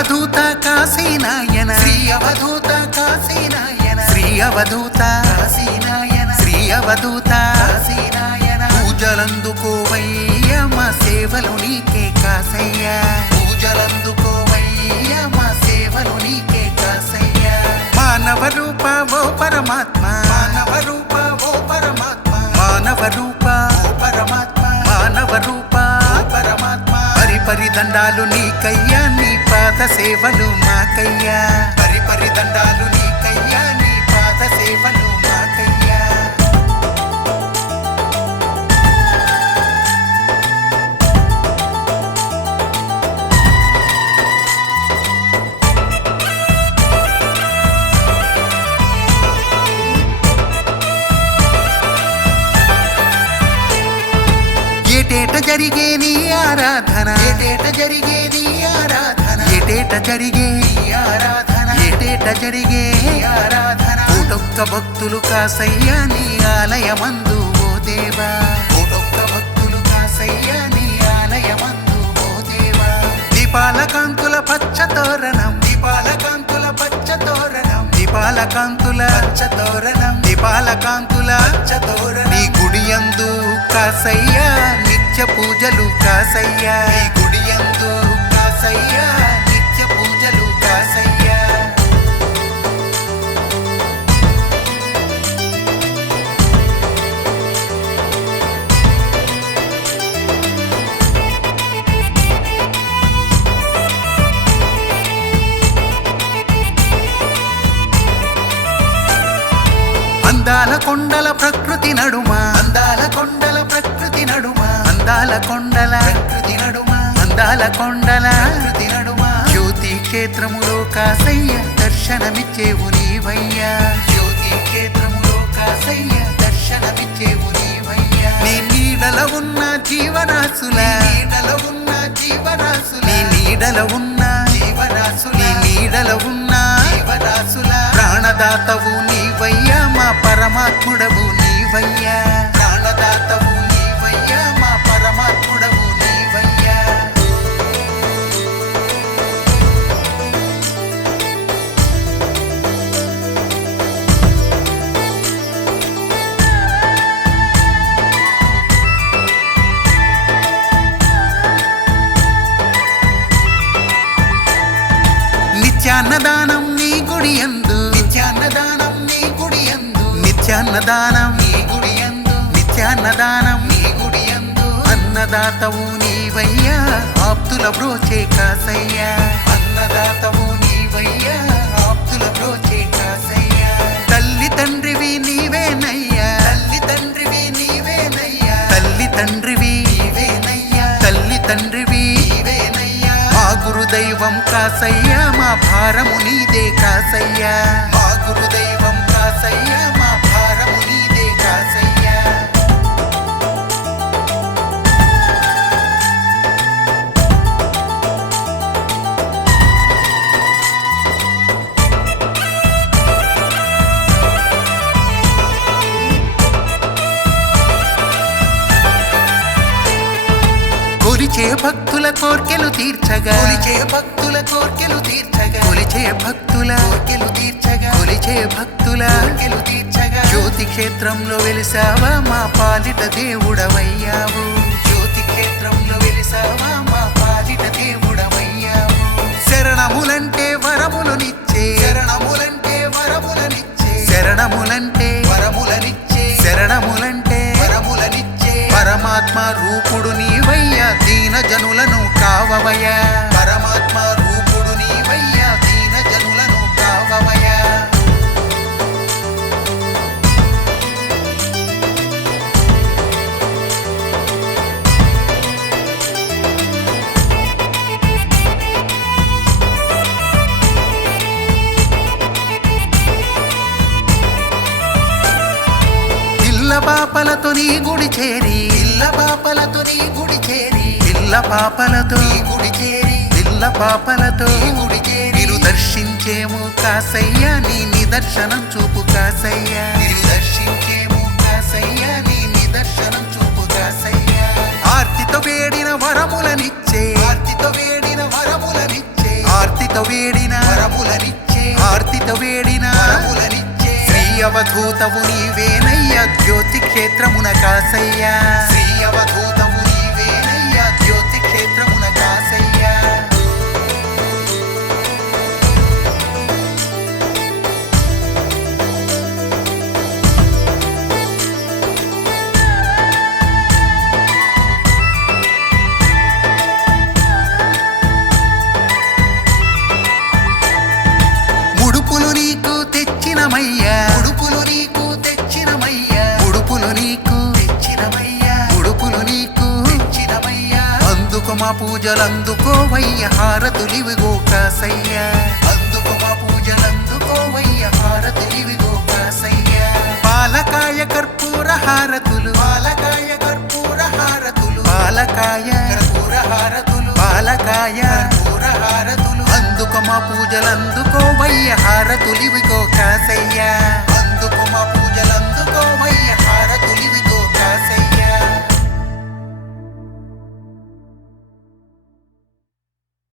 అవధూత కాశీనాయన శ్రీ అవధూత కాశీనాయన శ్రీ అవధూత కాశీనాయన శ్రీ అవధూత కాశీనాయన పూజలందుకోవయ్య మా సేవలు నీకే కాసయ్య పూజలందుకోవయ్య మా సేవలు నీకే కాసయ్య మానవ రూప ఓ పరమాత్మ మానవ రూప ఓ పరమాత్మ మానవ రూప ఓ పరమాత్మ మానవ రూప ఓ పరమాత్మ పరిపరి దండాలు నీకయ్యా నీ పాద సేవలు మాకయ్యా పరిపరి దండాలు నీకయ్యా నీ పాద సేవలు మాకయ్యా ఏటేట జరిగే నీ ఆరాధన ఏటేట జరిగే నీ ఆరాధన ఏటేట జరిగే నీ ఆరాధన ఏటేట జరిగే ఆరాధన కోటొక్క భక్తులు కాసయ్య నీ ఆలయమందు ఓ దేవా కోటొక్క భక్తులు కాసయ్య నీ ఆలయమందు ఓ దేవా దీపాల కాంతుల పచ్చ తోరణం దీపాల కాంతుల పచ్చ తోరణం దీపాల కాంతుల పచ్చ తోరణం దీపాల కాంతుల పచ్చ తోరణం నీ గుడియందు కాసయ్య నిత్య పూజలు కాసయ్య నీ గుడియందు కాసయ్య నిత్య పూజలు కాసయ్య అందాల కొండల ప్రకృతి నడుమ అందాల కొండల ప్రకృతి నడుమ అందాల కొండల ప్రకృతి నడుమ అందాల కొండల ప్రకృతి నడుమ జ్యోతి క్షేత్రములో కాసయ్య దర్శనమిచ్చేవు నీవయ్యా జ్యోతి క్షేత్రములో కాసయ్య దర్శనమిచ్చేవు నీవయ్యా నీ నీడల ఉన్న జీవరాశుల నీడల ఉన్న జీవరాశుల నీ నీడల ఉన్న జీవరాశుల నీ నీడల ఉన్న జీవరాశుల ప్రాణదాతవు నీవయ్యా మా పరమాత్ముడవు నీవయ్యా ప్రాణదాతవు నీవయ్యా మా పరమాత్ముడవు నీవయ్యా నిత్యాన్నదానం నీ గుడియందు నిత్యాన్నదానం నీ గుడియందు నిత్యాన్నదానం నీ గుడియందు నిత్యాన్నదానం నీ గుడియందు అన్నదాతవు నీవయ్యా ఆప్తుల బ్రోచే కాసయ్యా అన్నదాతవు నీవయ్యా ఆప్తుల బ్రోచే కాసయ్యా తల్లి తండ్రివి నీవేనయ్యా తల్లి తండ్రివి నీవేనయ్యా తల్లి తండ్రివి నీవేనయ్యా తల్లి తండ్రివి నీవేనయ్యా మా గురుదైవం కాసయ్యా మా భారము నీదే కాసయ్యా మా గురుదైవం కాసయ్యా మా భారము నీదే కాసయ్యా కొలిచే భక్తుల కోర్కెలు తీర్చగా కొలిచే భక్తుల కోర్కెలు తీర్చగా కొలిచే భక్తుల కోర్కెలు తీర్చగా కొలిచే భక్తుల కోర్కెలు తీర్చగా జ్యోతి క్షేత్రంలో వెలిసావా మా పాలిట దేవుడవయ్యావు జ్యోతి క్షేత్రంలో వెలిసావా మా పాలిట దేవుడవయ్యావు శరణములంటే వరములనిచ్చే శరణములంటే వరములనిచ్చే శరణములంటే వరములనిచ్చే శరణములంటే వరములనిచ్చే పరమాత్మ రూపుడు నీవయ్యా దీన జనులను కావవయ్యా పరమాత్మ రూపుడు నీవయ్యా దీన జనులను కావవయ్యా పిల్ల పాపలతో నీ గుడి చేరి పిల్ల పాపలతో నీ గుడి చేరి పిల్ల పాపలతో నీ గుడి చేరి పిల్ల పాపలతో నీ గుడి చేరి నిన్ను దర్శించేము కాసయ్యా నీ నిదర్శనం చూపు కాసయ్యా నిన్ను దర్శించేము కాసయ్యా నీ నిదర్శనం చూపు కాసయ్యా ఆర్తితో వేడిన వరములనిచ్చే ఆర్తితో వేడిన వరములనిచ్చే ఆర్తితో వేడిన వరములనిచ్చే ఆర్తితో వేడిన వరములనిచ్చే శ్రీ అవధూతవు నీవేనయ్యా జ్యోతి క్షేత్రమున కాసయ్యా శ్రీ అవధూతవు నీవేనయ్యా జ్యోతి క్షేత్రమున కాసయ్యా ముడుపులు నీకు తెచ్చినమయ్యా ముడుపులు నీకు తెచ్చినమయ్యా ముడుపులు నీకు తెచ్చినమయ్యా ముడుపులు నీకు తెచ్చినమయ్యా అందుకు మా పూజలందుకోవయ్య హారతులివిగో కాసయ్యా అందుకు మా పూజలందుకోవయ్య హారతులివిగో కాసయ్యా పాలకాయ కర్పూర హారతులు పాలకాయ కర్పూర హారతులు పాలకాయ కర్పూర హారతులు పాలకాయ కర్పూర హారతులు అందుకు మా పూజలందుకోవయ్య హారతులివిగో కాసయ్యా